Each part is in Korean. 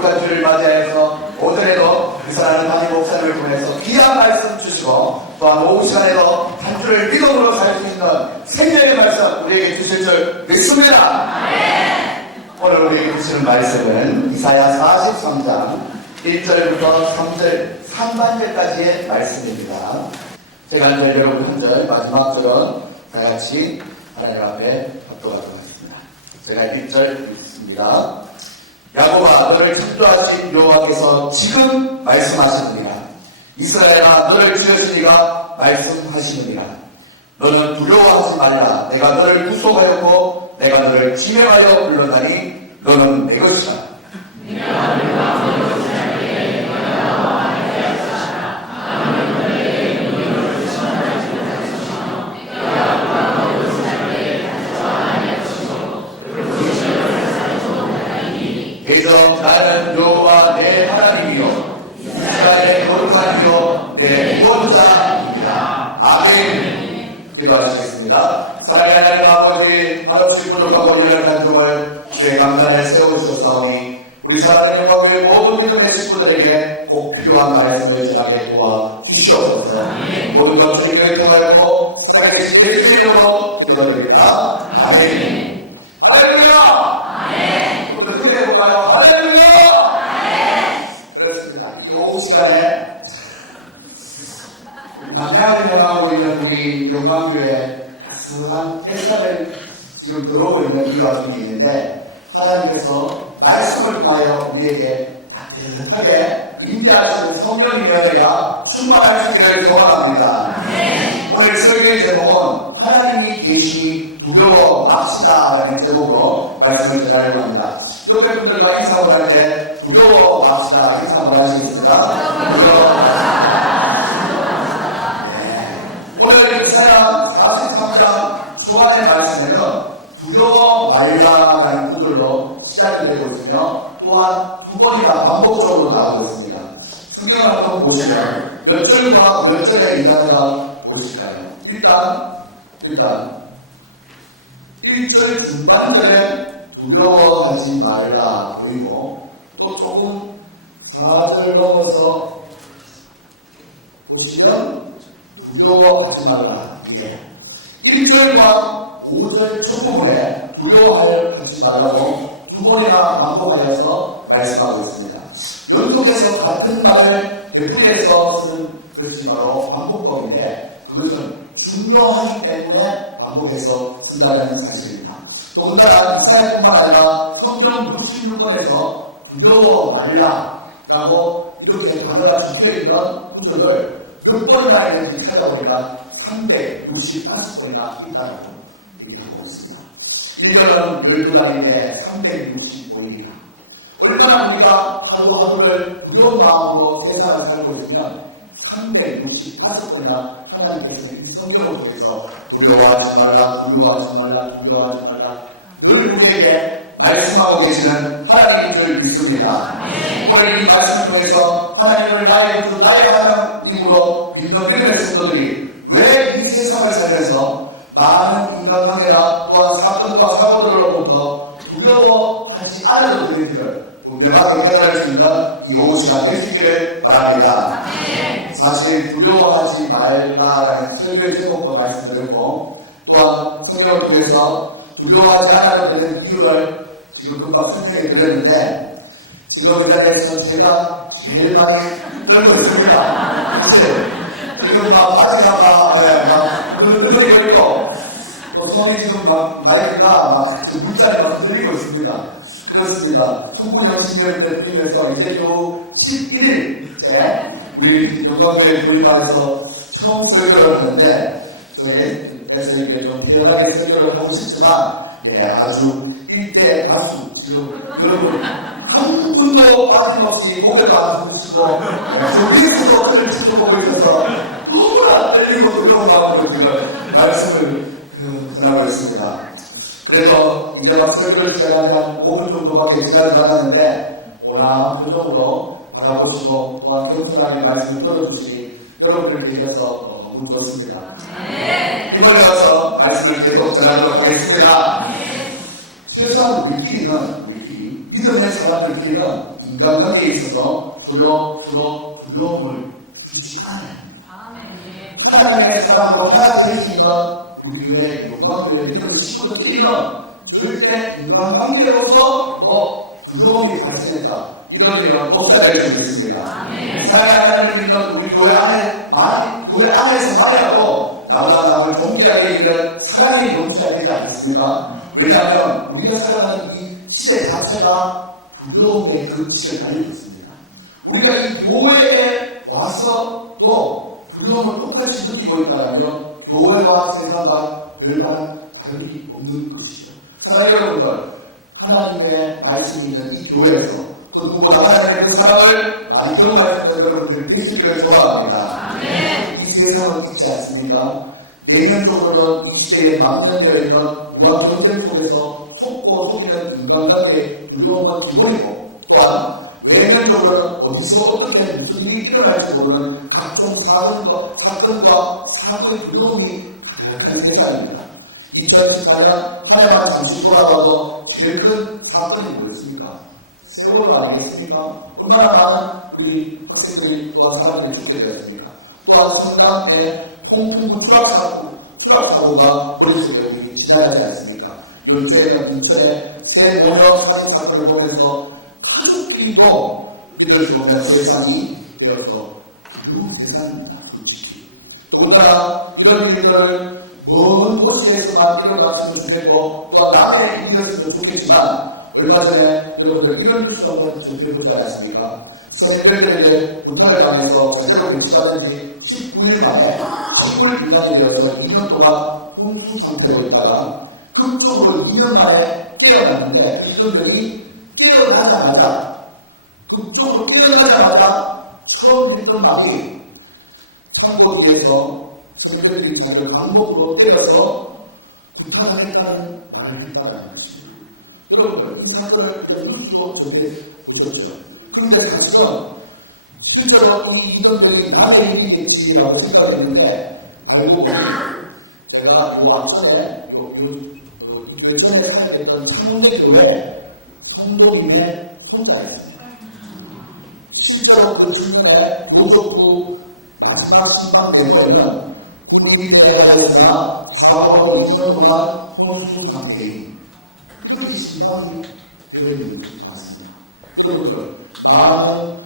거룩한 주를 맞이하여서 오전에도 그 사랑하는 담임 목사님을 통해서 귀한 말씀 주시고 또한 오후 시간에도 한 주를 믿음으로 살 수 있는 생명의 말씀 우리에게 주실 줄 믿습니다. 오늘 우리에게 주시는 말씀은 이사야 43장 1절부터 3절 상반절까지의 말씀입니다. 제가 이제 여러분 한 절, 마지막 절은 다 같이 하나님 앞에 합독하도록 하겠습니다. 제가 1절 읽습니다. 야곱아, 너를 창조하신 여호와께서 지금 말씀하시느니라. 이스라엘아, 너를 지으시니가 말씀하시느니라. 너는 두려워하지 말라. 내가 너를 구속하였고 내가 너를 지명하여 불렀나니 너는 내 것이다. 그래서 나는 여호와 내 하나님이요 이스라엘의 거룩한 이요 내 구원자입니다. 아멘. 기도하시겠습니다. 사랑의 하나님 아버지, 한없이 부족하고 연약한 종을 주의 강단에 세우셨사오니 우리 사랑하는 영광교회 모든 믿음의 식구들에게 꼭 필요한 말씀을 전하게 도와 주시옵소서. 모든 것 주님을 통하였고 살아계신 예수의 이름으로 기도드립니다. 아멘. 할렐루야. 좀 크게 해볼까요? 할렐루야. 그렇습니다. 이 오후 시간에 남양을 향하고 있는 우리 영광교회 따스한 햇살을 지금 들어오고 있는 이 와중에 있는데 하나님께서 말씀을 통하여 우리에게 따뜻하게 임재하시는 성령님의 은혜가 충만할 수 있기를 소원합니다. 오늘 설교의 제목은 하나님이 계시니 두려워 맙시다 라는 제목으로 말씀을 전하려고 합니다. 옆에 분들과 인사를 할 때 두려워 맙시다 인사 한번 하시겠습니까? 두려워 맙시다. 오늘 이사야 43장 초반의 말씀에는 두려워 말라라는 구절로 시작이 되고 있으며 또한 두 번이나 반복적으로 나오고 있습니다. 성경을 한번 보시면 몇 절과 몇 절의 이 단어가 보이실까요? 일단 1절 중반절에 두려워하지 말라 보이고 또 조금 4절 넘어서 보시면 두려워하지 말라. 1절과 5절 첫부분에 두려워하지 말라고 두 번이나 반복하여서 말씀하고 있습니다. 연속해서 같은 말을 되풀이해서 쓰는 것이 바로 반복법인데 그것은 중요하기 때문에 반복해서 쓴다는 사실입니다. 더군다나 이사야뿐만 아니라 성경 66권에서 두려워 말라라고 이렇게 단어가 적혀있는 구절을 몇 번이나 있는지 찾아보니까 365번이나 있다고 얘기하고 있습니다. 1년은 12달인데 365일이나 얼마나 우리가 하루하루를 두려운 마음으로 세상을 살고 있으면 365번이나 하나님께서는 이 성경을 통해서 두려워하지 말라 늘 우리에게 말씀하고 계시는 하나님인 줄 믿습니다. 오늘 이 말씀을 통해서 하나님을 나의 구주 나의 하나님으로 믿는 믿음의 성도들이 왜 이 세상을 살면서 많은 인간관계나 또한 사건과 사고들로부터 두려워하지 않아도 되는지를 분명하게 깨달을 수 있는 이 오후 시간 될 수 있기를 바랍니다. 사실 두려워하지 말라라는 설교의 제목도 말씀드렸고 또한 성경을 통해서 두려워하지 않아도 되는 이유를 지금 금방 설명해 드렸는데 지금 이 자리에서 제가 제일 많이 떨고 있습니다. 그치? 지금 막 바지가 막 흔들리고 있고 또 손이 지금 막 마이크가 막 지금 물살이 막 흔들리고 있습니다. 그렇습니다. 초부영신년 때 부임해서 이제 또 11일째 우리 영광교회 부임하에서 처음 설교를 하는데 저희에서 이렇게 좀 태연하게 설교를 하고 싶지만 아주 일대 다수 지금 여러분 한 분도 빠짐없이 고개도 안 숙이시고 저 위에서도 저를 지켜보고 있어서 너무나 떨리고 두려운 마음으로 지금 말씀을 전하고 있습니다. 그래서 이제 막 설교를 시작하면 한 5분 정도밖에 지나지 않았는데 온화한 표정으로 바라보시고 또한 겸손하게 말씀을 들어주시니 여러분을 위해서 너무 좋습니다. 이번에 가서 말씀을 계속 전하도록 하겠습니다. 최소한 우리끼리 믿음의 사람들끼리는 인간관계에 있어서 두려움을 주지 않아야 합니다. 하나님의 사랑으로 하나가 될 수 있는 우리 교회, 영광교회 믿음의 식구들끼리는 절대 인간관계로서 두려움이 발생했다, 이런 일은 없어야 될 줄 믿습니다. 사랑의 하나님을 믿는 우리 교회 안에서 말이라도 나보다 남을 존귀하게 이런 사랑이 넘쳐야 되지 않겠습니까? 왜냐하면 우리가 살아가는 이 시대 자체가 두려움의 근치를 달리고 있습니다. 우리가 이 교회에 와서 또 두려움을 똑같이 느끼고 있다면 교회와 세상과 별다른 다름이 없는 것이죠. 사랑하는 여러분들, 하나님의 말씀이 있는 이 교회에서 그 누구보다 하나님의 그 사랑을 많이 경험할 수 있는 여러분들 되시기를 소망합니다. 이 세상은 있지 않습니까? 내면적으로는 이 시대에 망년되어 있는 무한 경쟁 속에서 속고 속이는 인간관계의 두려움은 기본이고, 또한 내면적으로는 어디서 어떻게 무슨 일이 일어날지 모르는 각종 사건과 사고의 두려움이 가득한 세상입니다. 2018년 한 해만 잠시 돌아와도 제일 큰 사건이 뭐였습니까? 세월호 아니겠습니까? 얼마나 많은 우리 학생들이 또한 사람들이 죽게 되었습니까? 또한 청담의 통풍구 추락사고가 머릿속에 우리 지나가지 않습니까? 연초에는 인천의 새 모녀 사진 사건을 보면서 가족끼리도 이걸 보면 세상이 되어서 두려운 세상입니다. 솔직히. 더군다나 이런 일들을 먼 도시에서만 일어났으면 좋겠고 또한 남의 일이었으면 좋겠지만, 얼마 전에 여러분들 이런 뉴스 한번 접해보지 않았습니까? 서민들에게 북한을 당해서 제대로 배치받은 지 19일 만에 시골 비난이 되어서 2년 동안 혼수 상태로 있다가 극적으로 2년 만에 깨어났는데, 이분들이 극적으로 깨어나자마자 처음 했던 말이 창고 뒤에서 서민들이 자기를 강목으로 때려서 북한을 했다는 말을 했다는 거지. 여러분들, 이 사건을 그냥 뉴스로 접해보셨죠. 그런데 사실은 실제로 이 이건들이 남의 일이겠지라고 생각했는데, 알고 보니 제가 요 앞전에 전에 사역했던 창원교회 성도님의 손자였습니다. 실제로 그 주변에 노석부 마지막 진방내거에는 군입대 하였으나 사고로 2년 동안 혼수 상태인, 그렇게 신방이 되어 있는 것이 맞습니다. 여러분들, 많은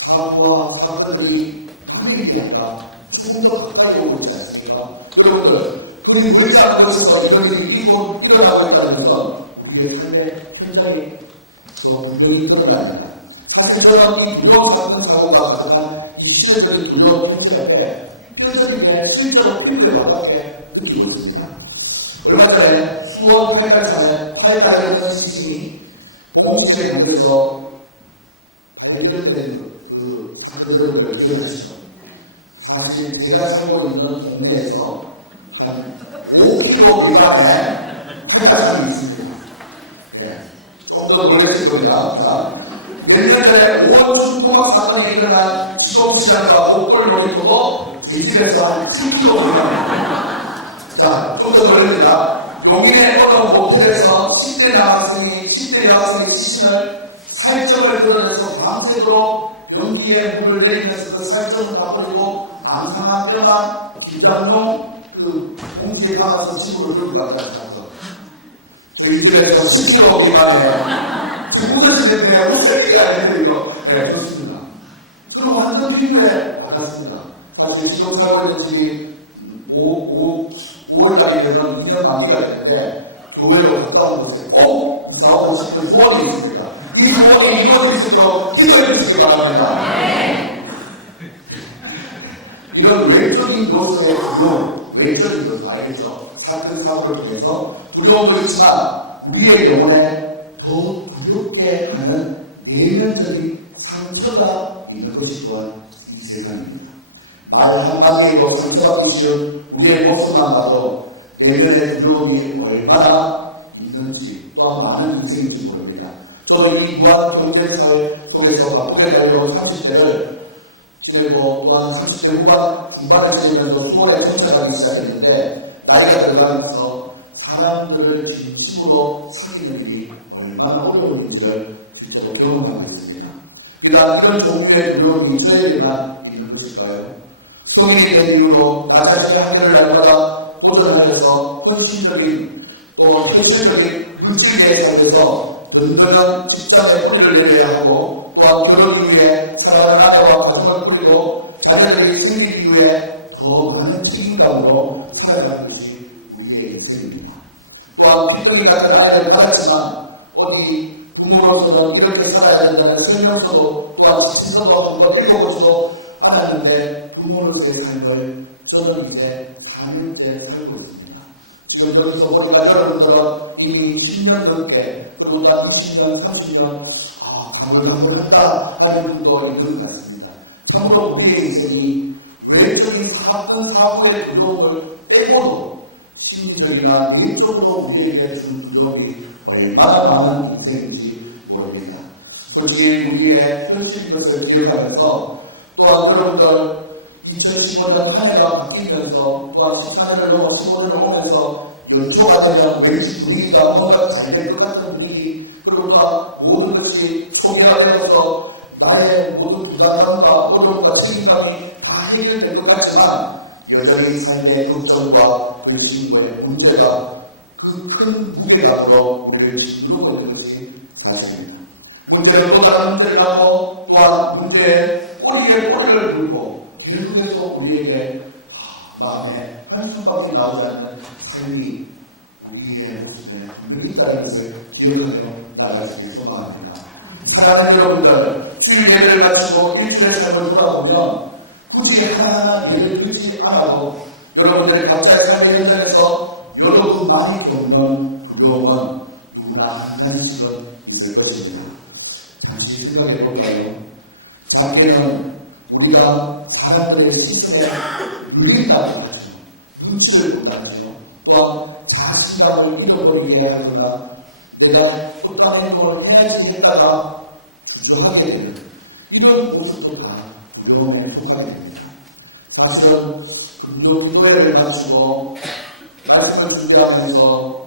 사고와 사건들이 남의 일이 아니라 조금더 가까이 오고 있지 않습니까? 여러분들, 그리 멀지 않은 곳에서 이런 일이 일어나고 있다는 것은 우리의 삶의 현장에 분명히 드러납니다. 사실 저는 이 두려운 사건 사고가 가득한 이 시대적인 두려운 현실 앞에 뼈저리게 실제로 피부에 와닿게 느끼고 있습니다. 얼마 전에 수원 팔달산에 팔다리 없는 시신이 봉지에 담겨서 발견된 그 사건, 여러분들 기억하시죠? 사실 제가 살고 있는 동네에서 한 5km 미만에 팔달산이 있습니다. 네. 좀 더 놀라실 겁니다. 자, 몇 년 전에 5원 중토막 사건에 일어난 지공실험과 목골 놀이터도 제 집에서 한 7km 미만입니다. 자, 좀 더 놀랍니다. 용인의 어느 모텔에서 10대 여학생이 시신을 살점을 드러내서 밤새도록 변기에 물을 내리면서 그 살점을 다 버리고 앙상한 뼈만 김장용 그 봉지에 담아서 집으로 들고 갔다는 사건. 저희 집에서 10km 미만에 지금 웃으시는데 웃을 일이 아닌데 이거. 네, 좋습니다. 저는 완전 피부에 와닿습니다. 사실 지금 살고 있는 집이 5월달이 되면 2년 만기가 되는데 교회로 갔다 온 곳에 꼭 이사 오고 싶은 소원이 있습니다. 이 소원이 이루어질 수 있도록 기도해 주시기 바랍니다. 이런 외적인 요소의 두려움, 외적인 요소 알겠죠? 사건 사고를 통해서 두려움도 있지만 우리의 영혼에 더 두렵게 하는 내면적인 상처가 있는 것이 또한 이 세상입니다. 말 한마디로 상처받기 쉬운 우리의 모습만 봐도 내면의 두려움이 얼마나 있는지, 또한 많은 인생인지 모릅니다. 저도 이 무한 경쟁 사회 속에서 바쁘게 달려온 30대를 지내고 또한 30대 후반 중반을 지내면서 수원에 정착하기 시작했는데, 나이가 들어가면서 사람들을 진심으로 사귀는 일이 얼마나 어려운 일인지를 실제로 경험하고 있습니다. 이런 종류의 두려움이 저에게만 있는 것일까요? 성인이 된 이후로 나 자신의 한계를 날마다 도전하여서 헌신적인 또 현실적인 물질계에 살려서 든든한 직장에 뿌리를 내려야 하고 또한 결혼 이후에 사랑하는 아내와 가정을 꾸리고 자녀들이 생긴 이후에 더 많은 책임감으로 살아가는 것이 우리의 인생입니다. 또한 핏덩이 같은 아이를 받았지만 어디 부모로서는 이렇게 살아야 된다는 설명서도 또한 지침서도 한번 읽어보지도 않았는데 부모로서의 삶을 저는 이제 4년째 살고 있습니다. 지금 여기서 보니까 여러분들은 이미 10년 넘게 그리고 한 20년, 30년 가물가물하다 하는 분도 있는 것 같습니다. 참으로 우리의 인생이 외적인 사건, 사고의 두려움을 빼고도 심리적이나 내적으로 우리에게 준 두려움이 얼마나 많은 인생인지 모릅니다. 솔직히 우리의 현실인 것을 기억하면서 또한 여러분들 2015년 한 해가 바뀌면서 또한 14년을 넘어 15년을 오면서 연초가 되면 왠지 분위기가 뭔가 잘 될 것 같은 분위기 그리고 모든 것이 소비화되어서 나의 모든 부담감과 어려움과 책임감이 다 해결될 것 같지만 여전히 삶의 걱정과 근심과의 문제가 그 큰 무게감으로 우리를 짓누르고 있는 것이 사실입니다. 문제는 또 다른 문제를 하고 또한 문제에 꼬리를 물고 계속해서 우리에게 마음에 한숨밖에 나오지 않는 삶이 우리의 모습에 분명히 있다는 것을 기억하며 나아갈 수 있길 소망합니다. 사랑하는 여러분들, 주일 예배를 마치고 일주일의 삶을 돌아보면 굳이 하나하나 예를 들지 않아도 여러분들의 각자의 삶의 현장에서 여러 분 많이 겪는 두려움은 누구나 한 가지씩은 있을 것입니다. 잠시 생각해볼까요? 작게는 우리가 사람들의 시선에 눌린다고 하죠. 눈치를 본다고 하죠. 또한 자신감을 잃어버리게 하거나 내가 어떤 행동을 해야지 했다가 주저하게 되는 이런 모습도 다 두려움에 속하게 됩니다. 사실은 금요 기도회를 마치고 말씀을 준비하면서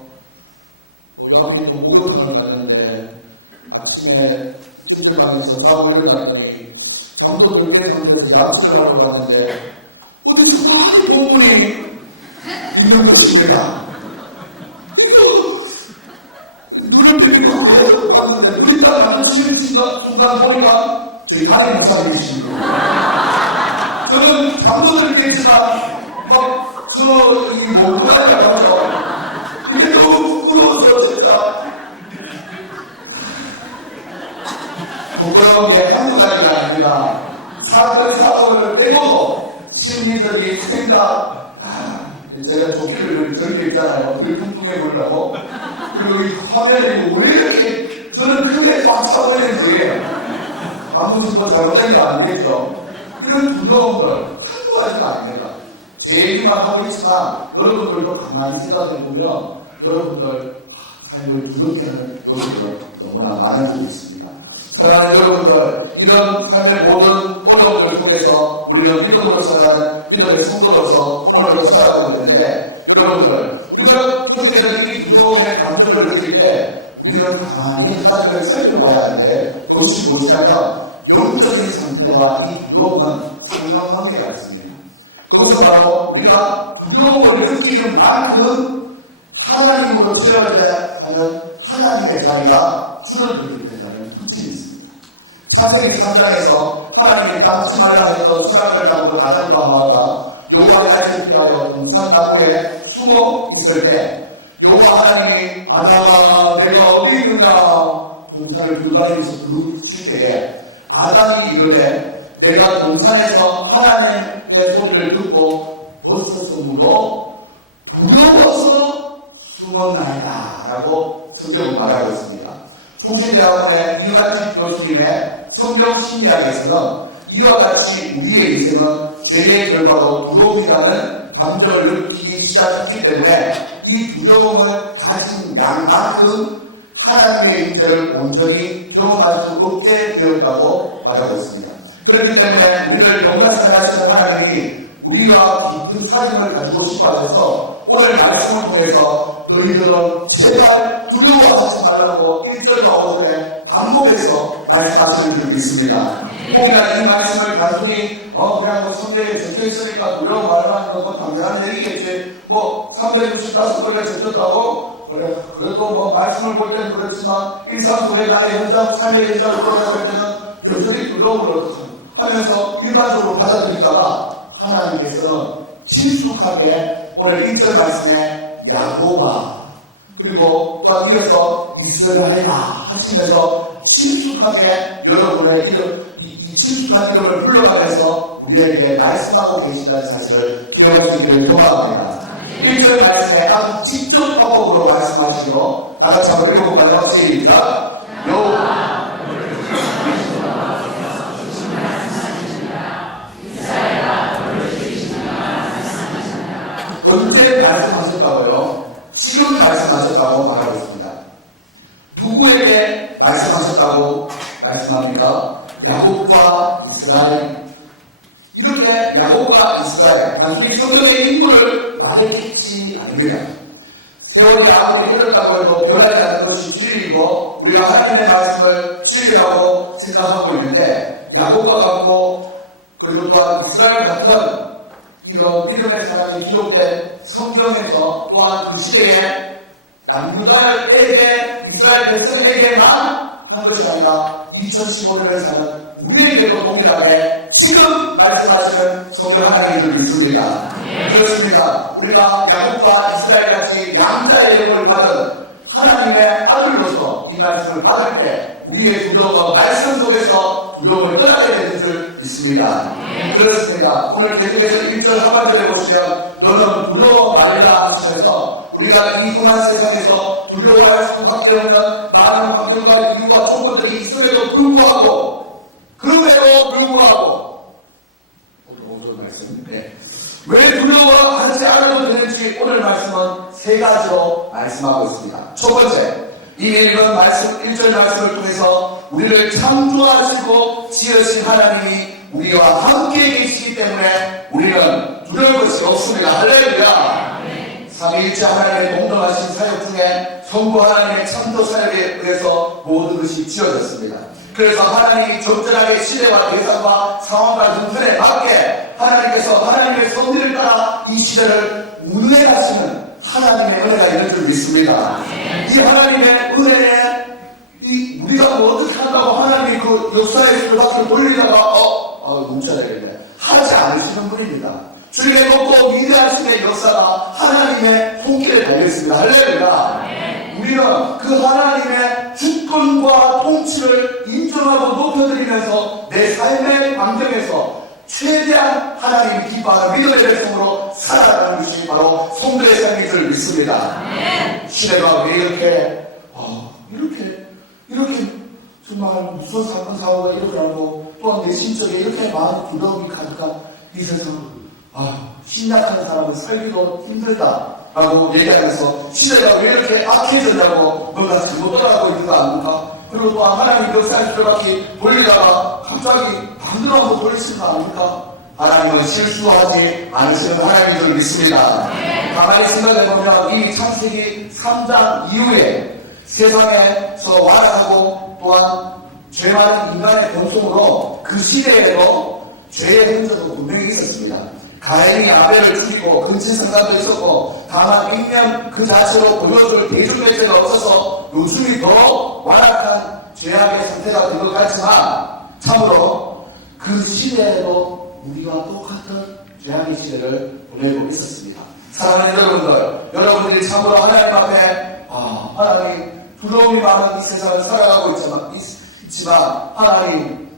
앞에 있는 목욕탕을 갔는데 아침에 찜질방에서 샤워를 일어났더니 잠도 들 때 상태에서 양치를 하러 갔는데 어디서 많이 공물이 있는 것입니다. 눈을 들이고 봤는데 우리 딸 남자친구 순간 보니까 저희 담임 목사님이십니다. 저는 잠도 들겠지만 이 몰라야 가서 이게 너무 부러워서 진짜 부끄러운 게 한두 가지가 아닙니다. 사건 사고를 빼고도 심리적인 생각 제가 조끼를 저렇게 입잖아요. 늘 뚱뚱해 보이려고. 그리고 이 화면에 왜 이렇게 저는 크게 꽉 차보이는지 방금 뭐 잘못된 거 아니겠죠? 이런 두려움들 한두 가지가 아닙니다. 제 얘기만 하고 있지만 여러분들도 가만히 생각해보면 여러분들 삶을 두렵게 하는 요소들 너무나 많은 적이 있습니다. 사랑하는 여러분들, 이런 삶의 모든 어려움을 통해서 우리는 믿음으로 살아가는 믿음의 성도로서 오늘도 살아가고 있는데 여러분들, 우리가 경제적인 이 두려움의 감정을 느낄 때 우리는 가만히 한 가지를 살펴봐야 하는데 그것이 무엇이냐면 영적인 상태와 이 두려움은 상관관계가 있습니다. 여기서 바로 우리가 두려움을 느끼는 만큼 하나님으로 채워야 하는 하나님의 자리가 줄어들게 된다는 특징이 있습니다. 창세기 3장에서 하나님이 땅지 말라 했던 철학을 나보고 아담과 하와가 여호와의 날씨를 피하여 동산나무에 숨어 있을 때 여호와 하나님이 아담아 내가 어디 있느냐 동산을 두루다니면서 부르칠 때에 아담이 이르되 내가 동산에서 하나님의 소리를 듣고 벗었으므로 두려워서 숨었나이다 라고 성경은 말하고 있습니다. 통신대학원의 이완식 교수님의 성경 심리학에서는 이와 같이 우리의 인생은 죄의 결과로 두려움이라는 감정을 느끼기 시작했기 때문에 이 두려움을 가진 양만큼 하나님의 임재를 온전히 경험할 수 없게 되었다고 말하고 있습니다. 그렇기 때문에 우리를 영원히 사랑하시는 하나님이 우리와 깊은 사귐을 가지고 싶어 하셔서 오늘 말씀을 통해서 너희들은 제발 두려워하지 말라고 1절과 5절에 반복해서 말씀하시는 줄 믿습니다. 혹이나 이 말씀을 단순히 그냥 뭐 성경에 적혀 있으니까 두려워 말하는 건 당연한 얘기겠지. 뭐 365번에 적혔다고 그래 그래도 뭐 말씀을 볼 때는 그렇지만 일상 속에 나의 현장 삶의 현장을 돌아갈 때는 여전히 두려움을 하면서 일반적으로 받아들이다가 하나님께서는 친숙하게 오늘 1절 말씀에 야곱아 그리고 또 이어서 이스라엘아 하시면서 친숙하게 여러분의 이름 이 친숙한 이름을 불러가면서 우리에게 말씀하고 계신다는 사실을 기억할 수 있기를 소망합니다. 1절 말씀에 아주 직접 화법으로 말씀하시기로 다같이 한번 읽어볼까요? 시작! 여호와 언제 말씀하셨다고요? 지금 말씀하셨다고 말하고 있습니다. 누구에게 말씀하셨다고 말씀합니까? 야곱과 이스라엘. 이렇게 야곱과 이스라엘, 단순히 성경의 인물을 말했겠지 아닙니다. 세월이 아무리 흐렸다고 해도 변하지 않는 것이 진리이고 우리가 하나님의 말씀을 진리라고 생각하고 있는데 야곱과 같고 그리고 또한 이스라엘 같은 이런 믿음의 사랑이 기록된 성경에서 또한 그 시대에 남유다에게 이스라엘 백성에게만 한 것이 아니라 2015년을 사는 우리에게도 동일하게 지금 말씀하시는 성경 하나님인 줄 믿습니다. 그렇습니다. 우리가 야곱과 이스라엘같이 양자의 이름을 받은 하나님의 아들로서 이 말씀을 받을 때 우리의 두려움과 말씀 속에서 두려움을 떠나게 되는 줄 믿습니다. 그렇습니다. 오늘 계속해서 1절 하반절에 보시면 너는 두려워 말라 하시면서 우리가 이 험한 세상에서 두려워할 수밖에 없는 많은 환경과 이유와 조건들이 있음에도 불구하고 그럼에도 불구하고 오늘 말씀인데 왜 두려워하지 않아도 되는지 오늘 말씀은 세 가지로 말씀하고 있습니다. 첫 번째, 이미 읽은 말씀 1절 말씀을 통해서 우리를 창조하시고 지으신 하나님이 우리와 함께 계시기 때문에 우리는 두려울 것이 없습니다. 할렐루야. 삼위일체 하나님의 동등하신 사역 중에 성부 하나님의 창조 사역에 의해서 모든 것이 지어졌습니다. 그래서 하나님이 적절하게 시대와 대상과 상황과 형편에 맞게 하나님께서 하나님의 섭리를 따라 이 시대를 운행하시는 하나님의 은혜가 있는 줄 믿습니다. 이 하나님의 은혜에 우리가 뭐 어떻게 한다고 하나님이 그 역사의 수바퀴를 돌리다가 뭉쳐야 되겠네 하지 않으시는 분입니다. 주님의 높고 위대하신 역사가 하나님의 손길에 달려있습니다. 할렐루야. 우리는 그 하나님의 주권과 통치를 인정하고 높여드리면서 내 삶의 환경에서 최대한 하나님이 기뻐하는 믿음의 백성으로 살아가는 것이 바로 성도의 삶인 줄 믿습니다. 시대가 왜 이렇게 정말 무서운 사건 사고가 일어나고 또한 내 심적에 이렇게 많은 두려움이 가득한 이 세상 신약한 사람은 살기도 힘들다라고 얘기하면서 시대가 왜 이렇게 악해졌냐고 뭔가 잘못 떠나가고 있는 거 아닙니까? 그리고 또한 하나님 역사의 수바퀴 돌리다가 갑자기 반대로 한번 돌리시는 거 아닙니까? 하나님은 실수하지 않으시는 하나님인 줄 믿습니다. 가만히 생각해보면 이 창세기 3장 이후에 세상에서 완악하고 또한 죄 많은 인간의 본성으로 그 시대에도 죄의 흔적도 분명히 있었습니다. 가인이 아벨을 죽이고 근친상간도 있었고 다만 인면 그 자체로 보여줄 대중대체가 없어서 요즘이 더 완악한 죄악의 상태가 된 것 같지만 참으로 그 시대에도 우리와 똑같은 죄악의 시대를 보내고 있었습니다. 사랑하는 여러분들이 참으로 하나님 앞에 하나님 두려움이 많은 이 세상을 살아가고 있지만 하나님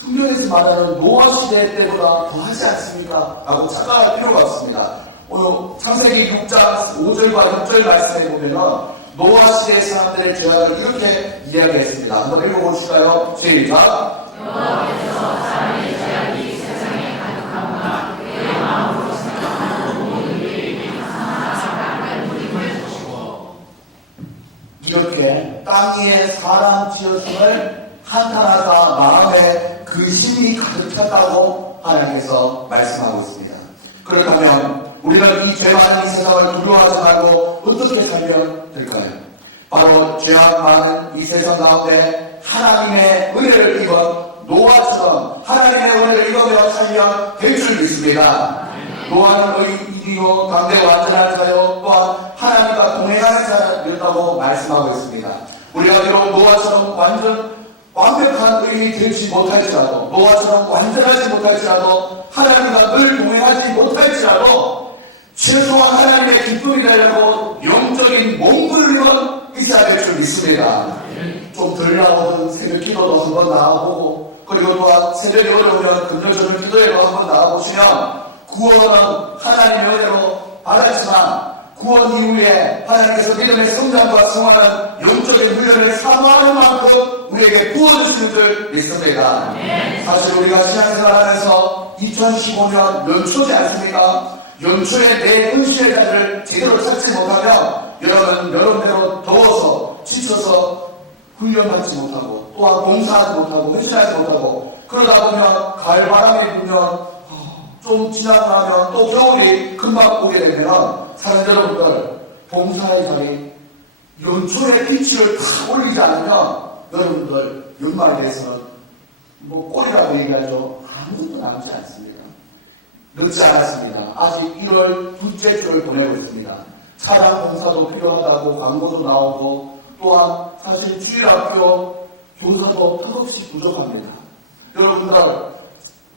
성경에서 말하는 노아 시대 때보다 더하지 않습니까? 라고 착각할 필요가 없습니다. 오늘 창세기 6장 5절과 6절 말씀에 보면 노아 시대의 사람들의 죄악을 이렇게 이야기했습니다. 한번 읽어보실까요? 시작! 여호와께서 사람의 죄악이 세상에 가득하구나 그의 마음으로 생각하는 모든 일이 이상하나 우림을 보시고 이렇게 땅 위에 사람 지었음을 한탄하다 마음에 근심이 가득 찼다고 하나님께서 말씀하고 있습니다. 그렇다면 우리는 이 죄 많은 이 세상을 두려워 말고 어떻게 살면 될까요? 바로 죄악 많은 이 세상 가운데 하나님의 은혜를 입은 노아처럼 하나님의 은혜를 입으며 살면 될 줄 믿습니다. 노아는 의인이요 강대 완전한 자요 또한 하나님과 동행하는 자였다고 말씀하고 있습니다. 우리가 비록 노아처럼 완벽한 의인이 되지 못할지라도 노아처럼 완전하지 못할지라도 하나님과 늘 동행하지 못할지라도 최소한 하나님의 기쁨이 되려고 영적인 몸부림은 있어야 될 줄 믿습니다. 좀 덜 나오던 새벽 기도도 한번 나와보고 그리고 또한 새벽이 어려우면 금요 저녁 기도회도 한번 나와보시면 구원은 하나님의 은혜로 받았지만 구원 이후에 하나님께서 믿음의 성장과 성화는 영적인 훈련을 사모하는 만큼 우리에게 부어주시는 줄 믿습니다. 사실 우리가 신앙생활하면서 2015년 연초지 않습니까? 연초에 내 헌신의 자리를 제대로 찾지 못하면 여러분대로 더워서 지쳐서 훈련받지 못하고 또한 봉사하지 못하고 헌신하지 못하고 그러다 보면 가을 바람이 불면 좀 지나고 나면 또 겨울이 금방 오게 되면 사는 여러분들 봉사의 자리 연초에 피치를 탁 올리지 않으면 여러분들 연말에 대해서는 뭐 꼴이라고 얘기하죠. 아무것도 남지 않습니다. 늦지 않았습니다. 아직 1월 둘째 주를 보내고 있습니다. 차량 봉사도 필요하다고 광고도 나오고 또한 사실 주일학교 교사도 턱없이 부족합니다. 여러분들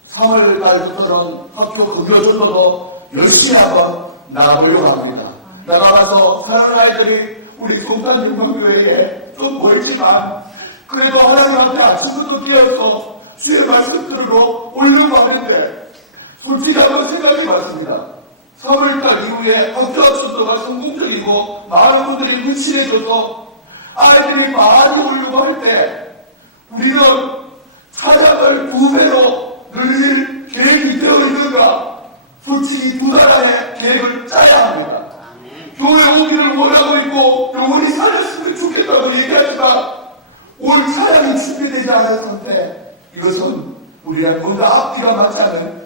3월달부터는 학교 급여전도도 열심히 한번 나가보려고 합니다. 나가서 사랑하는 아이들이 우리 동탄영광교회에 좀 멀지만 그래도 하나님 앞에 아침부터 깨어서 주의 말씀 들으러 오려고 하는데 솔직히 한번 생각해 봤습니다. 3월달 이후에 학교 아침도가 성공적이고 많은 분들이 문신해줘서 아이들이 많이 오려고 할 때 우리는 찬양을 2배로 늘릴 계획이 되어 있는가? 솔직히 2달 안에 계획을 짜야 합니다. 교회 오기를 원하고 있고 영원히 살렸으면 좋겠다고 얘기하지만 올 찬양이 준비되지 않은 상태 이것은 우리랑 뭔가 앞뒤가 맞지 않는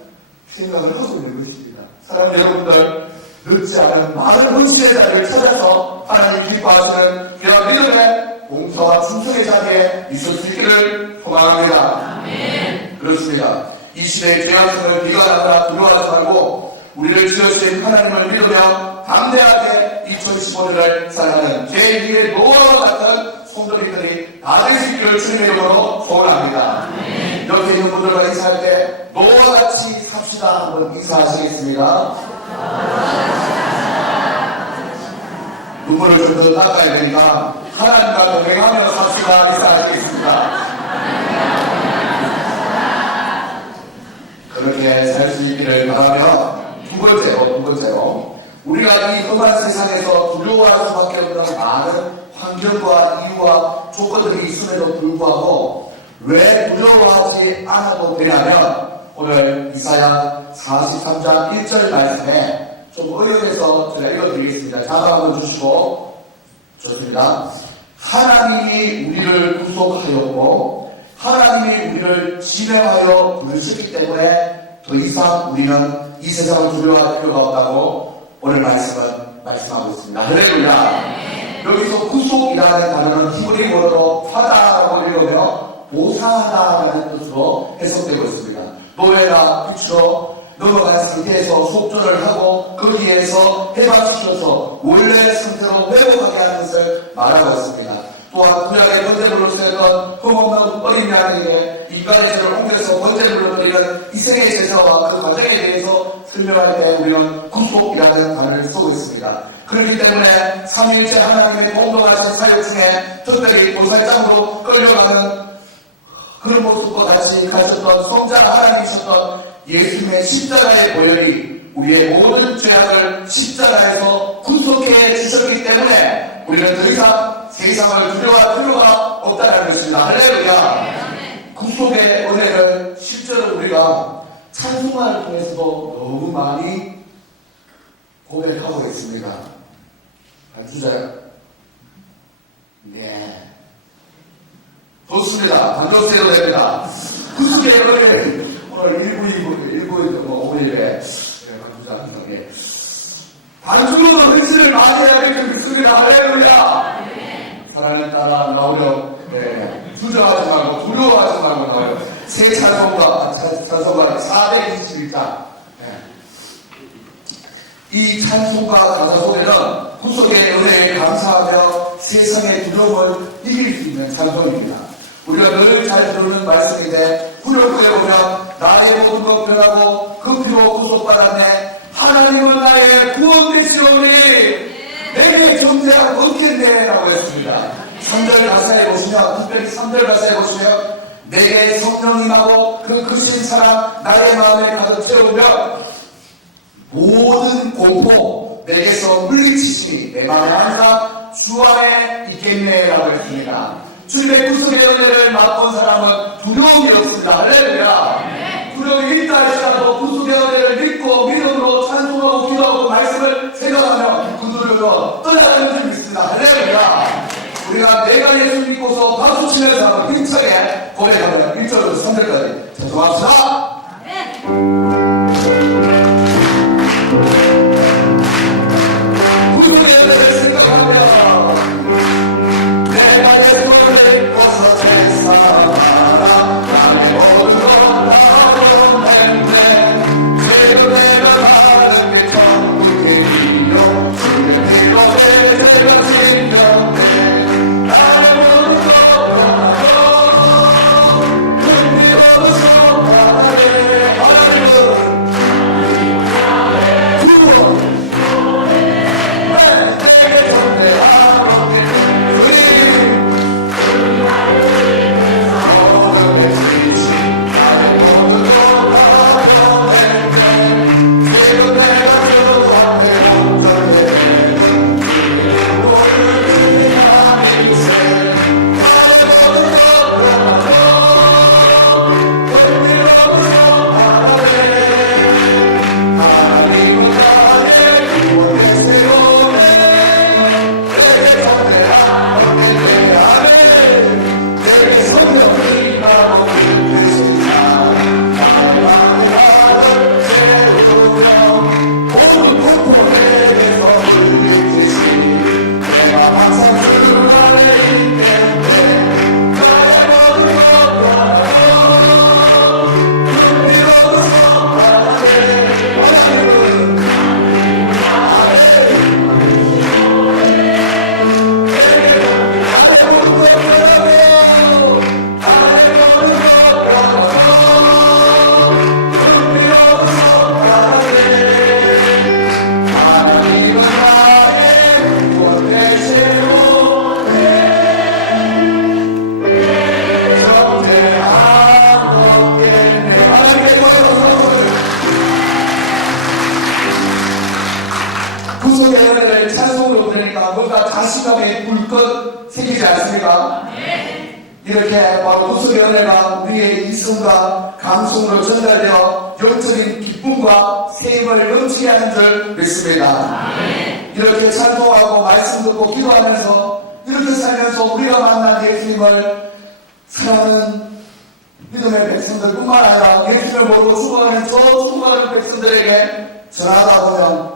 생각을 하고 있는 것입니다. 사랑하는 여러분들 늦지 않은 많은 헌신의 자리를 찾아서 하나님 기뻐하시는 이런 믿음의 봉사와 충성의 자리에 있을 수 있기를 소망합니다. 아멘. 그렇습니다. 이 시대의 죄악성을 비관하거나 두려워하지 말고 우리를 지으신 하나님을 믿으며 담대하게 2015년을 살아가는 제2의 노아와 같은 성도님들이 다 될 수 있기를 주님의 이름으로 소원합니다. 아멘. 옆에 있는 분들과 인사할 때 노아같이 삽시다 한번 인사하시겠습니다. 눈물을 좀 더 닦아야 되니까 하나님과 동행하며 삽시다 인사하시겠습니다. 그렇게 살 수 있기를 바라며 두 번째로 우리가 이 험한 세상에서 두려워할 수밖에 없는 많은 환경과 이유와 조건들이 있음에도 불구하고 왜 두려워하지 않아도 되냐면 오늘 이사야 43장 1절 말씀에 좀 의역해서 제가 읽어드리겠습니다. 자막 한번 주시고 좋습니다. 하나님이 우리를 구속하였고 하나님이 우리를 지명하여 부르셨기 때문에 더 이상 우리는 이 세상을 두려워할 필요가 없다고 오늘 말씀은 말씀하고 있습니다. 할렐루야. 여기서 구속이라는 단어는 히브리어로 파다라고 읽으며 보상하다라는 뜻으로 해석되고 있습니다. 노예가 빛으로 넘어간 상태에서 속전을 하고 거기에서 해방시켜서 원래 상태로 회복하게 하는 것을 말하고 있습니다. 또한 구약의 번제물로 쓰였던 흠없는 어린 양에게 인간의 죄를 옮겨서 번제물로 드리는 희생의 제사와 그 과정에 대해서 설명할 때 우리는 구속이라는 단어를 쓰고 있습니다. 그렇기 때문에 삼위일체 하나님의 공동하신 사역 중에 특별히 보살장으로 끌려가는 그런 모습과 같이 가셨던 성자 하나님이셨던 예수님의 십자가의 보혈이 우리의 모든 죄악을 십자가에서 구속해 주셨기 때문에 우리는 더 이상 세상을 두려워할 필요가 없다는 것입니다. 할렐루야. 구속의 은혜를 실제로 우리가 찬송가를 통해서도 너무 많이 고백하고 있습니다. 한 주세요. 네. 좋습니다. 반도세로 됩니다. 구속의 은혜 오늘 1부 5일에 반주자 예. 반죽으로 헌신을 많이 해야 될 줄 믿습니다. 할렐루야. 사랑을 따라 나오려 주저하지 말고 두려워하지 말고 나오려. 새 찬송가 421장. 이 찬송가 가사 속에는 구속의 은혜에 감사하며 세상의 두려움을 이길 수 있는 찬송입니다. 우리가 늘 잘 들은 말씀인데 후렴구에 보면 나의 모든 것 변하고 그 피로 구속받았네. 하나님은 나의 구원 되시오니 내게 존재하고 없겠네 라고 했습니다. 3절 가사에 보시면, 특별히 3절 가사에 보시면 내게 성령 임하고 그 크신 사랑 나의 마음에 가득 채우면 모든 공포 내게서 물리치시니 내 마음에 항상 주 안에 있겠네 라고 했습니다. 주님의 구속의 은혜를 맛본 사람은 두려움이 없습니다. 할렐루야. 두려움이 있다 할지라도 구속의 은혜를 믿고 믿음으로 찬송하고 기도하고 말씀을 생각하며 그 두려움을 떠나가는 줄 믿습니다. 할렐루야. 우리가 내가 예수 믿고서 박수치면서 힘차게 고백하며 1절부터 3절까지 찬송합시다. 구속의 은혜를 생각하며 내가 내 손을 입고서 제사하라. 나의 모든 것 나오겠네. 죄도 내가 받은 게 천국이요 주의 피로 내 죄가 진정해. 나의 모든 것 나오고 그 피로 소망하네. 하나님은 구속의 은혜를 찬송으로 들으니까 뭔가 자신감에 불끈 생기지 않습니까? 이렇게 바로 구속의 은혜가 우리의 이성과 감성으로 전달되어 영적인 기쁨과 세임을 넘치게 하는 줄 믿습니다. 이렇게 찬송하고 말씀 듣고 기도하면서 이렇게 살면서 우리가 만난 예수님을 사랑하는 믿음의 백성들뿐만 아니라 예수님을 모르고 죽어가는 저 죽어가는 백성들에게 전하다 보면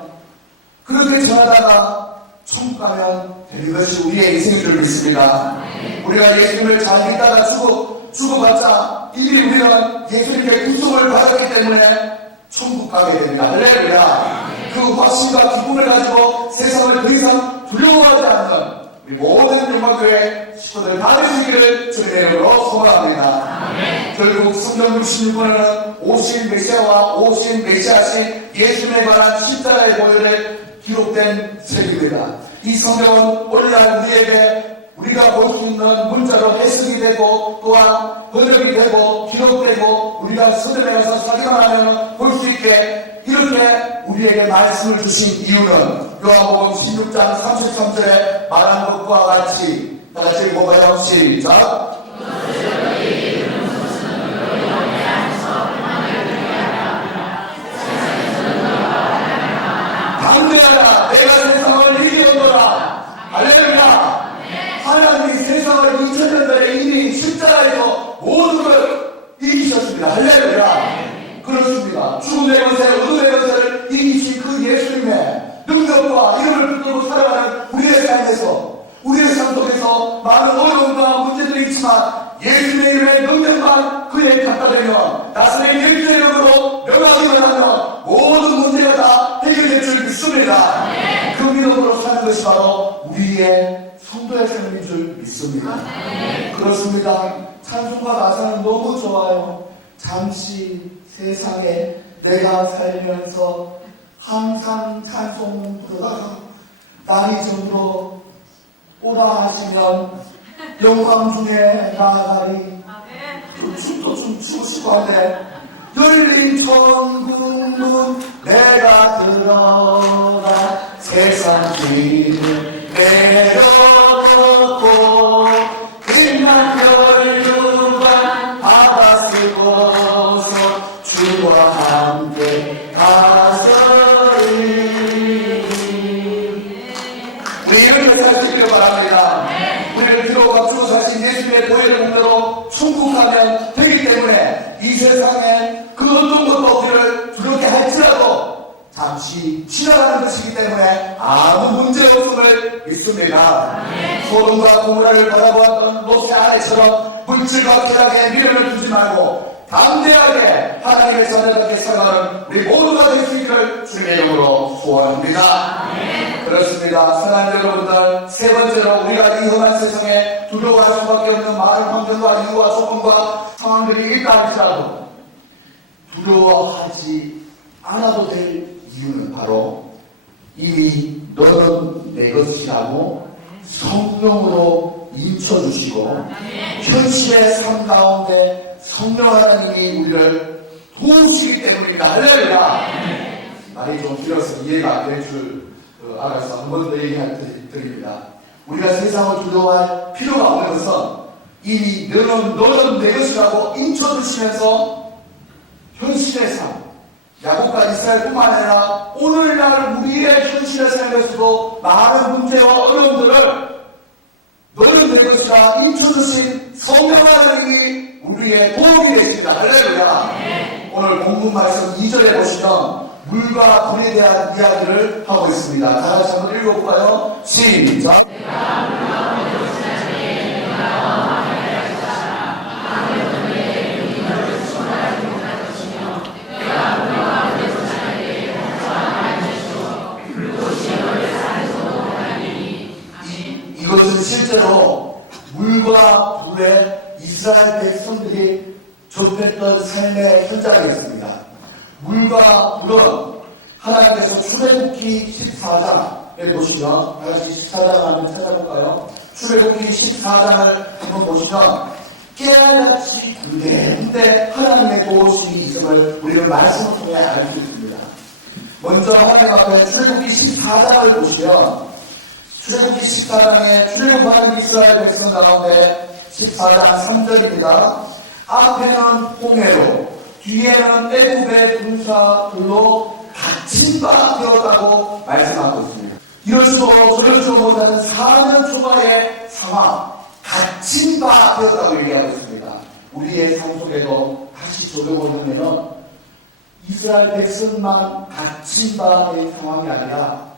그렇게 전하다가 천국 가면 되는 것이 우리의 인생인 줄 믿습니다. 우리가 예수님을 잘 믿다가 죽어봤자 이미 우리는 예수님께 구속을 받았기 때문에 천국 가게 됩니다. 할렐루야. 그 확신과 기쁨을 가지고 세상을 더 이상 두려워하지 않는 우리 모든 영광교회 식구들 다 되시기를 주님의 이름으로 소망합니다. 결국 성경 66권에는 오신 메시아와 오신 메시아신 예수님에 관한 십자가의 보혈에 기록된 책입니다. 이 성경은 오늘날 우리에게 우리가 볼 수 있는 문자로 해석이 되고 또한 번역이 되고 기록되고 우리가 서점에 가서 사기만 하면 볼 수 있게 이렇게 우리에게 말씀을 주신 이유는 요한복음 16장 33절에 말한 것과 같이 다 같이 읽어봐요. 시작. 담대하라. 내가 세상을 이기었노라. 할렐루야. 하나님이 세상을 2000년 전에 이미 십자가에서 모든 걸 이기셨습니다. 할렐루야. 그렇습니다. 죽음의 권세, 어둠의 권세를 이기신 그 예수님의 능력 믿습니다. 그 믿음으로 사는 것이 바로 우리의 성도의 삶인 줄 믿습니다. 그렇습니다. 찬송과 가사는 너무 좋아요. 잠시 세상에 내가 살면서 항상 찬송 부르다가 날이 점으로 오다 하시면 영광 중에 나아가리. 춤도 좀 추고 싶어 하는데 열린 천국문 내가 들어가 세상 길을 내려놓고 빛난 별유관 바다 쓰고서 주와 함께 가서리. 우리 이렇게 살 수 있기를 바랍니다. 우리를 들어가 주 사신 예수의 보혈의 공대로 천국 가면 되기 때문에 이 세상에 그 어떤 것도 우리를 두렵게 할지라도 잠시 지나가는 것이기 때문에 아무 문제 없음을 믿습니다. 소돔과 고모라를 바라보았던 롯의 아내처럼 물질과 쾌락에 미련을 두지 말고 담대하게 하나님의 자녀답게 살아가는 우리 모두가 될 수 있기를 주님의 이름으로 소원합니다. 그렇습니다. 사랑하는 여러분들, 세 번째로 우리가 이 험한 세상에 두려워할 수밖에 없는 많은 환경과 이유와 조건과 상황들이 있다 할지라도 두려워하지 않아도 될 이유는 바로 이미 너는 내 것이라고 성령으로 인쳐주시고 현실의 삶 가운데 성령 하나님이 우리를 도우시기 때문입니다. 할렐루야. 말이 좀 길어서 이해가 안 될 줄 알아서 한 번 더 얘기드립니다. 우리가 세상을 두려워할 필요가 없는 것은 이미 너는 내 것이라고 인쳐주시면서 현실의 삶, 야곱과 이스라엘뿐만 아니라 오늘날 우리의 현실의 삶에서도 많은 문제와 어려움들을 너는 내 것이라 인쳐주신 성령 하나님이 우리의 도움이 되십니다. 할렐루야. 오늘 본문 말씀 2절에 보시면 물과 불에 대한 이야기를 하고 있습니다. 다 같이 한번 읽어볼까요? 시작. 이것은 실제로 물과 불에 이스라엘 백성들이 접했던 삶의 현장이었습니다. 물과 불은 하나님께서 출애굽기 14장에 보시면 다시 14장 한번 찾아볼까요? 출애굽기 14장을 한번 보시면 깨알같이 군데군데 하나님의 도우심이 있음을 우리는 말씀을 통해 알 수 있습니다. 먼저 하나님 앞에 출애굽기 14장을 보시면 출애굽기 14장에 출애굽하는 이스라엘 백성 가운데 14장 3절입니다. 앞에는 홍해로 뒤에는 애굽의 군사들로 갇힌 바 되었다고 말씀하고 있습니다. 이럴수도 저럴수도 못하는 4년 초과의 상황, 갇힌 바 되었다고 얘기하고 있습니다. 우리의 삶 속에도 다시 적용을 하면 이스라엘 백성만 갇힌 바 된 상황이 아니라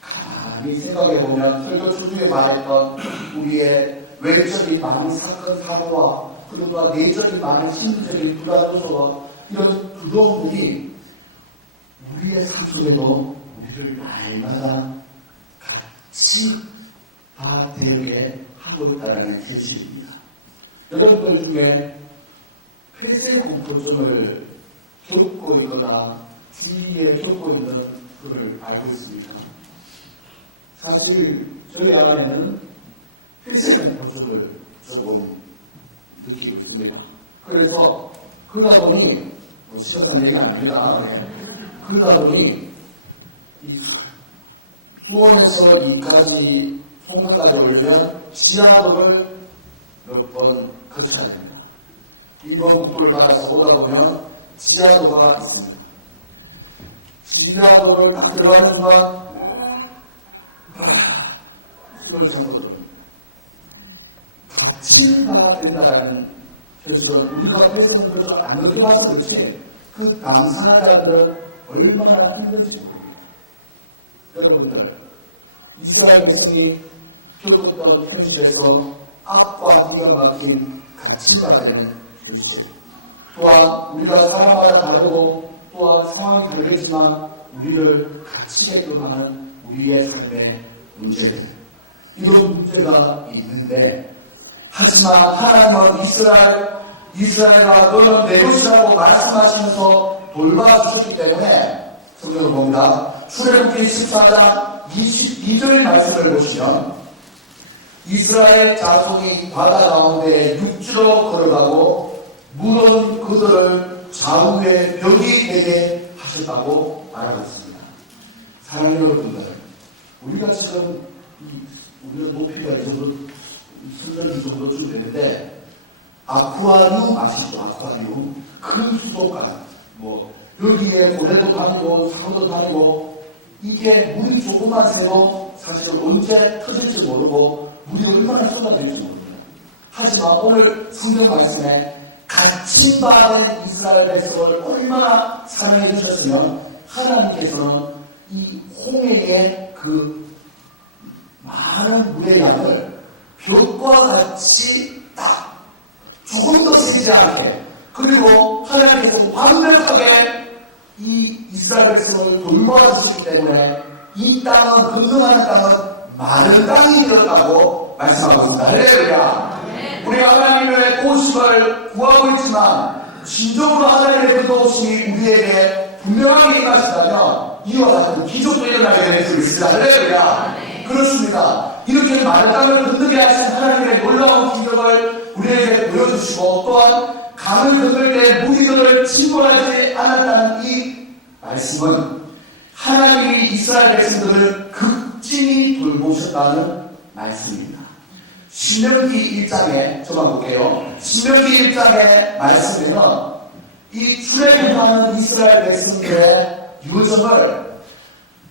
가만히 생각해보면 설교 초중에 말했던 우리의 외적인 많은 사건 사고와 그리고 내적인 많은 심리적인 불안 요소와 이런 두려움들이 우리의 삶 속에도 우리를 날마다 같이 다 되게 하고 있다는 현실입니다. 여러분들 중에 폐쇄 공포증을 겪고 있거나 주위에 겪고 있는 분을 알고 있습니다. 사실 저희 안에는 폐쇄 공포증을 조금 느끼고 있습니다. 그래서 그러다 보니 심각한 얘기가 아닙니다. 그러다 보니 수원에서 이까지 송파까지 오려면 지하도를 몇 번 거쳐야 됩니다. 1번 국도를 받아서 오다 보면 지하도가 있습니다. 지하도를 딱 들어가는 순간 숨을 참거든요. 갇힌 바가 된다는 현실은 우리가 회사는 것을 안 느껴봐서 그렇지 그 당사자들은 얼마나 힘든지 모릅니다. 여러분들 이스라엘 백성이 겪었던 현실에서 악과 기가 막힌 갇힌 바 되는 현실 또한 우리가 사람마다 다르고 또한 상황이 다르겠지만 우리를 갇히게끔 하는 우리의 삶의 문제들, 이런 문제가 있는데, 하지만 하나님은 이스라엘아 너는 내 것이라고 말씀하시면서 돌봐주셨기 때문에 성경을 봅니다. 출애굽기 14장 22절 말씀을 보시면 이스라엘 자손이 바다 가운데 육지로 걸어가고 물은 그들을 좌우의 벽이 되게 하셨다고 말하고 있습니다. 사랑하는 여러분들, 우리가 지금 우리가 높이가 이 정도, 수준 이 정도쯤 되는데, 아쿠아리움 아시죠? 아쿠아리움. 큰 수도관. 여기에 고래도 다니고, 상어도 다니고, 이게 물이 조금만 새도 사실 언제 터질지 모르고, 물이 얼마나 쏟아질지 모릅니다. 하지만 오늘 성경 말씀에 갇힌 바 된 이스라엘 백성을 얼마나 사랑해 주셨으면, 하나님께서는 이 홍해의 그 많은 물의 양을 벽과 같이 딱 조금 더 세지 않게, 그리고 하나님께서 완벽하게 이 이스라엘 백성을 돌봐주시기 때문에 이 땅은, 건너가는 땅은 마른 땅이 되었다고 말씀하고 있습니다. 할렐루야. 우리가 하나님의 도우심을 구하고 있지만 진정으로 하나님의 그 도우심이 우리에게 분명하게 임하신다면 이와 같은 기적도 일어나게 되는 줄 믿습니다. 할렐루야. 그렇습니다. 이렇게 마른 땅을 건너게 하신 하나님의 놀라운 기적을 우리에게 보여주시고, 또한 강을 건널 때 물이 그를 침몰하지 않았다는 이 말씀은 하나님이 이스라엘 백성들을 극진히 돌보셨다는 말씀입니다. 신명기 1장에 저만 볼게요. 신명기 1장의 말씀에는 이 출애굽하는 이스라엘 백성들의 유정을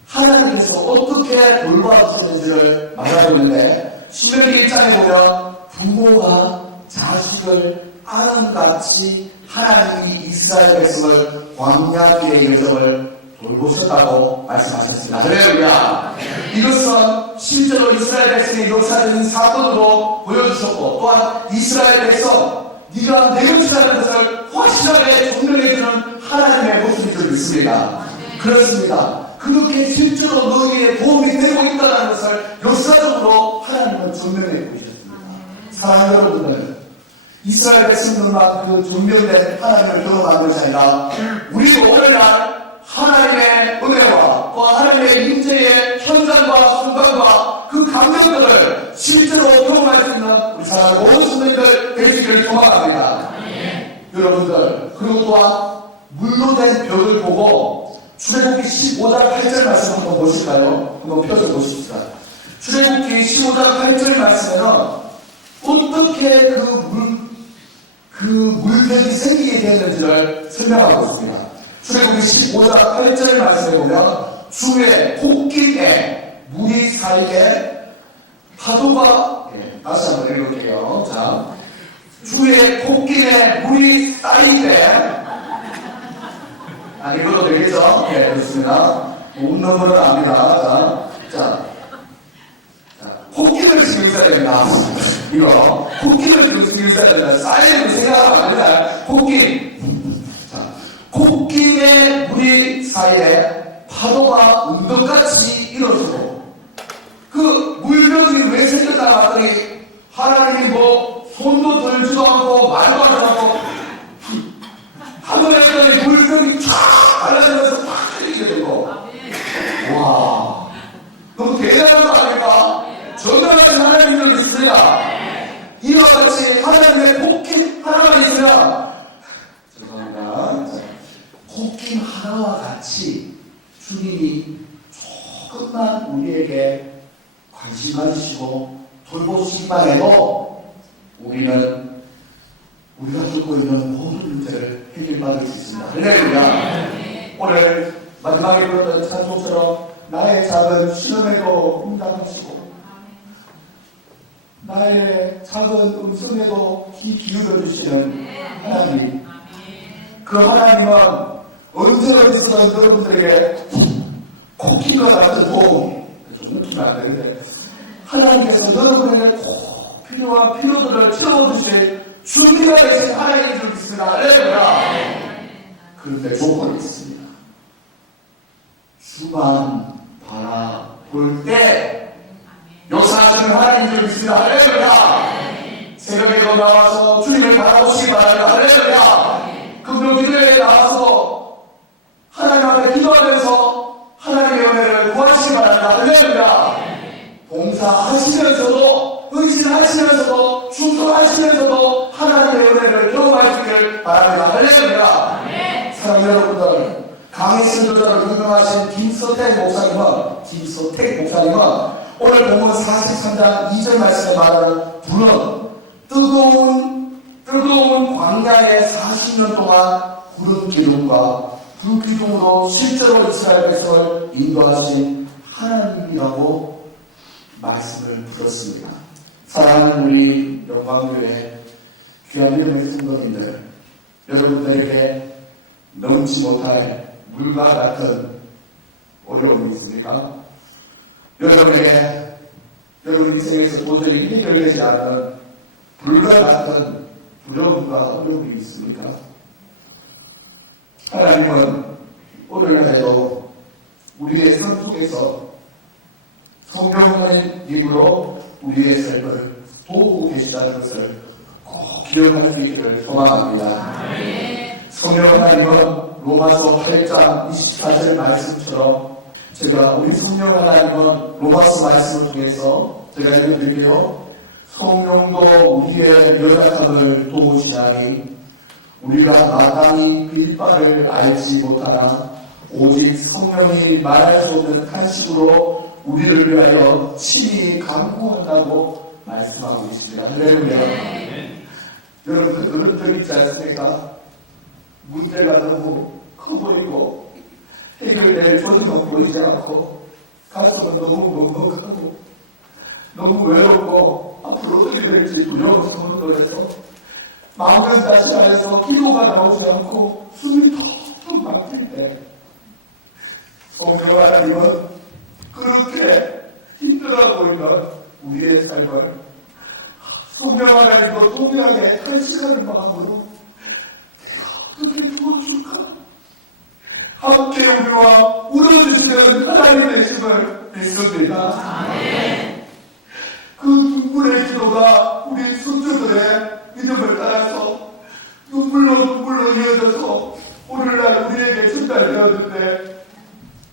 하나님께서 어떻게 돌봐주셨는지를 말하고 있는데, 신명기 1장에 보면 부모가 자식을 아는같이 하나님이 이스라엘 백성을 광야의 여정을 돌보셨다고 말씀하셨습니다. 할렐루야. 이것은 실제로 이스라엘 백성의 역사적인 사건으로 보여주셨고, 또한 이스라엘 백성, 네가 내 것이라는 것을 확실하게 증명해주는 하나님의 모습인 줄 믿습니다. 그렇습니다. 그렇게 실제로 너희에게 도움이 되고 있다는 것을 역사적으로 하나님은 증명해 보셨습니다. 사랑하는 여러분들, 이스라엘 백성들만 그 증명된 하나님을 경험한 것이 아니라 우리도 오늘날 하나님의 은혜와 또 하나님의 임재의 현장과 순간과 그 감정들을 실제로 경험할 수 있는 우리 사랑하는 모든 성도님들 되시기를 소망합니다. 여러분들, 그리고 또한 물로 된 벽을 보고 출애굽기 15장 8절 말씀 한번 보실까요? 한번 펴서 보십시다. 출애굽기 15장 8절 말씀에는 어떻게 그 물벽이 생기게 되는지를 설명하고 있습니다. 출애굽기 15장 8절 말씀에 보면 주의 콧길에 물이 쌓이게 파도가, 다시 한번 읽을게요. 자, 주의 콧길에 물이 쌓이게, 읽어도 되겠죠? 그렇습니다. 웃는 분은 압니다. 자, 콧길을 신경 써야 됩니다. 이거, 콧길을 지금 신경 써야 됩니다. 쌓이는 거 생각하면 안 됩니다. 콧길. 자, 콧길에 물이 사이에 파도가 운동같이 일어서고, 그 물벽이 왜 생겼다 하더니 하나님이 손도 들지도 않고 말도 하지 않고 한번 했더니 물벽이 쫙 갈라지면서 팍 흘리게 되고, 와, 너무 대단한 거 아닙니까? 전능하신 하나님을 믿습니다. 이와 같이 하나님의 콧김 하나만 있으면, 죄송합니다, 콧김 하나와 같이 주님이 조금만 우리에게 관심 가지시고 돌보시기만 해도 우리는 우리가 겪고 있는 모든 문제를 해결받을 수 있습니다. 할렐루야. 오늘 마지막에 불렀던 찬송처럼 나의 작은 신음에도 응답하시고 나의 작은 음성에도 귀 기울여 주시는 하나님, 그 하나님은 언제 어디서든 여러분들에게 콧김과 같은 도움, 좀 웃기면 안 되는데, 하나님께서 여러분에게 꼭 필요한 필요들을 채워주실 준비가 되신 하나님인 줄 믿습니다. 할렐루야. 그런데 조건이 있습니다. 주만 바라볼 때 역사하시는 하나님 줄 믿습니다. 할렐루야. 새벽에도 나와서 주님을 바라보시기 바랍니다. 할렐루야. 금요 기도에 나와서 하나님 앞에 기도하면서 하나님의 은혜를 구하시기 바랍니다. 할렐루야. 봉사하시면서도 헌신하시면서도 충성하시면서도 하나님의 은혜를 경험하시기를 바랍니다. 할렐루야. 사랑하는 여러분들, 강의 선교자로 유명하신 김서택 목사님은 오늘 본문 43장 2절 말씀에 말하는 불은 뜨거운 광야에 40년 동안 구름 기둥과 불 기둥으로 실제로 이스라엘 백성을 인도하신 하나님이라고 말씀을 들었습니다. 사랑하는 우리 영광교회 귀한 이름의 성도님들, 여러분들에게 넘지 못할 물과 같은 어려움이 있습니까? 여러분 인생에서 도저히 해결되지 않는 불과 같은 두려움과 어려움이 있습니까? 하나님은 오늘날에도 우리의 삶 속에서 성경의 입으로 우리의 삶을 도우고 계시다는 것을 꼭 기억할 수 있기를 소망합니다. 성령 하나님은 로마서 8장 24절 말씀처럼 제가 우리 성령 하나님은 로마서 말씀을 통해서 제가 읽어드릴게요. 성령도 우리의 연약함을 도우시나니 우리가 마땅히 빌 바를 알지 못하나 오직 성령이 말할 수 없는 탄식으로 우리를 위하여 친히 간구한다고 말씀하고 계십니다. 할렐루야. 여러분 그런 적 있지 않습니까? 문제가 너무 커 보이고 해결될 조짐은 보이지 않고 가슴은 너무 먹먹하고 너무 외롭고 앞으로 어떻게 될지 두려운 상황에서 마음을 다시 하여서 기도가 나오지 않고 숨이 턱턱 막힐 때 성령 하나님은 그렇게 힘들어 보이는 우리의 삶을 성령 하나님도 동일하게 탄식하는 마음으로 어떻게 도와줄까? 함께 우리와 울어주시는 하나님 되심을 믿습니다. 그 눈물의 기도가 우리 손주들의 믿음을 따라서 눈물로 이어져서 오늘날 우리에게 전달되었는데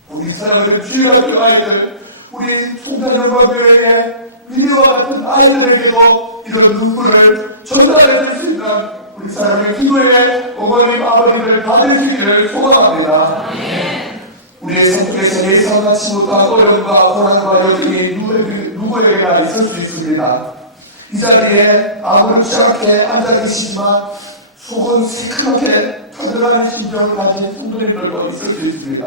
우리 사랑하는 주일학교 아이들, 우리 송산영광교회의 미래와 같은 아이들에게도 이런 눈물을 전달해줄 수 있는 우리 사랑하는 기도의 어머님, 아버지를 받으시기를 소망합니다. 우리의 성격에서 예상하지 못한 어려움과 고난과 여전히 누구에게나 있을 수 있습니다. 이 자리에 아무렇지 않게 앉아 계시지만 속은 새카맣게 타들어가는 심정을 가진 성도님들도 있을 수 있습니다.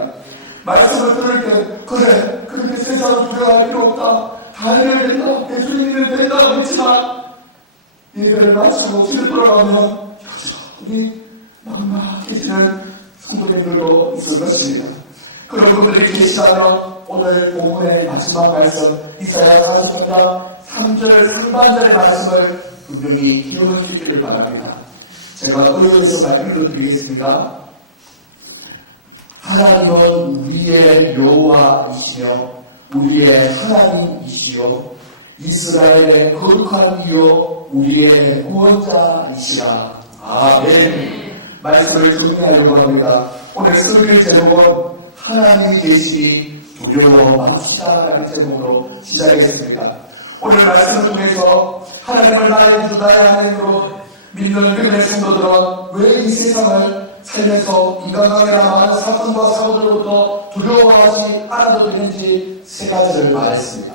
말씀을 들을 때 그래 그렇게 세상을 두려워할 필요 없다, 다 해결된다, 예수님이면 된다고 했지만 예배를 마치고 집에 돌아가면 여전히 막막해지는 성도님들도 있을 것입니다. 그런 분들이 계시다면 오늘 본문의 마지막 말씀 이사야 43장 3절 상반절의 말씀을 분명히 기억할 수 있기를 바랍니다. 제가 의원에서 말씀을 드리겠습니다. 하나님은 우리의 여호와이시며 우리의 하나님이시요 이스라엘의 거룩한 이요 우리의 구원자이시라. 아멘. 말씀을 정리하려고 합니다. 오늘 설교의 제목은 하나님이 계시니 두려워 맙시다라는 제목으로 시작했습니다. 오늘 말씀을 통해서 하나님을 나의 주 나의 하나님으로 믿는 믿음의 성도들은 왜 이 세상을 살면서 인간관계나 많은 사건과 사고들로부터 두려워하지 않아도 되는지 세 가지를 말했습니다.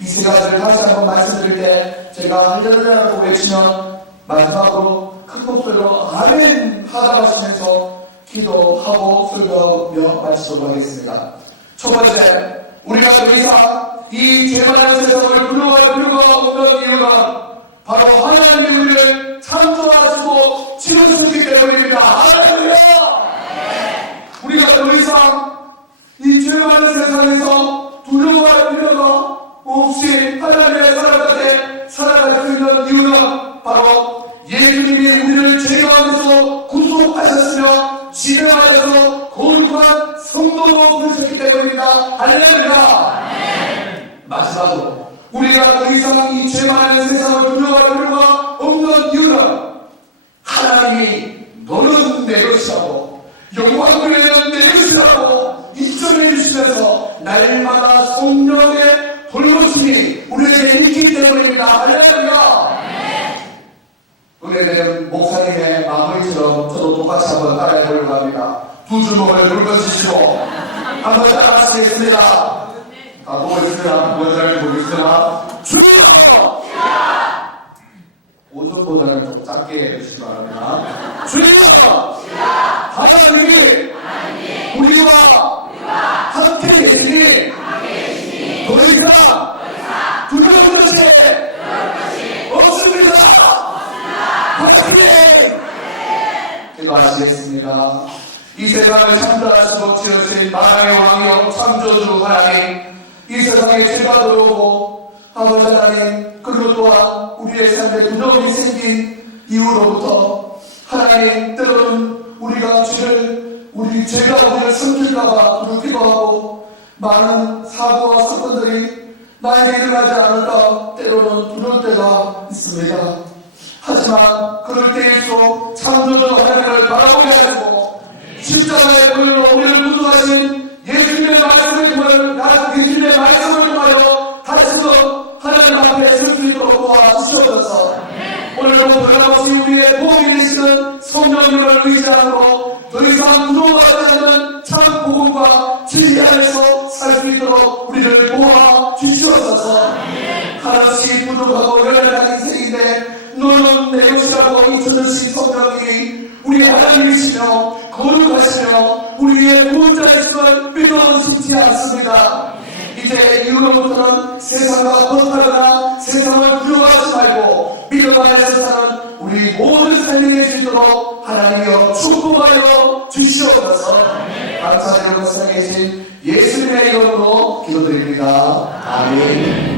이 세 가지를 다시 한번 말씀드릴 때 제가 할렐루야라고 외치면 마지막으로 큰 목소리로 아멘 하다 하시면서 기도하고 설교하며 마치도록 하겠습니다. 첫 번째, 우리가 더 이상 이 죄 많은 세상을 두려워할 필요가 없는 이유는 바로 하나님이 우리를 창조하시고 지으셨기 때문입니다. 할렐루야! 우리가 더 이상 이 죄 많은 세상에서 두려워할 필요가 없이 하나님의 사람 같게 살아갈 수 있는 이유는 바로 예수님이 우리를 죄 가운데서 구속하셨으며 지배하여서 거룩한 성도로 부르셨기 때문입니다. 할렐루야. 마지막으로 우리가 더 이상 이 죄 많은 세상을 두려워할 필요가 없는 이유는 하나님이 너는 내 것이라고 영광 돌리는 내 것이라고 인정해 주시면서 날마다 성령의 돌보심이 우리에게 있기 때문입니다. 할렐루야. 은혜되는 목사님의 마무리처럼 저도 똑같이 한번 따라해 보려고 합니다. 두 주먹을 붉어주시고 한번 따라하시겠습니다. 보겠습니다. 뭔지 알지 모르겠으나 주여! 오전보다는 좀 작게 해주시기 바랍니다. 주여! 하나님이 우리와 함께 계시니 더 이상 두려울 것이 없습니다. 하나님! 기도하시겠습니다. 이 세상을 창조하시고 지으신 만왕의 왕이여 창조주 하나님, 이 세상에 죄가 들어오고 아버지 하나님, 그리고 또한 우리의 삶에 두려움이 생긴 이후로부터 하나님, 때로는 우리가 죄가 우리를 숨길까봐 두렵기도 하고 많은 사고와 사건들이 나에게 일어나지 않을까 때로는 두려울 때가 있습니다. 하지만 그럴 때일수록 창조주 하나님을 바라보게 하시고 십자가의 보혈로 우리를 구속하신 예수님의 말씀을 통하여 다시금 하나님 앞에 설 수 있도록 도와주시옵소서. 오늘도 변함없이 우리의 보험이 되시는 성령님을 의지함으로 더 이상 두려워하지 않는 참 복음과 진리 안에서 살 수 있도록 우리를 도와주시옵소서. 하나씩 부족하고 연약한 인생인데 너는 내 것이라고 잊혀주신 성령님이 우리 하나님이시며 거룩하시며 우리의 구원자이심을 믿어 심지 않습니다. 이제 이후로부터는 세상과 번하거나 세상을 두려워하지 말고 믿음 안에서 사는 우리 모든 삶이 될 수 있도록 하나님이여 축복하여 주시옵소서. 감사드리고 살아계신 예수님의 이름으로 기도드립니다. 아멘.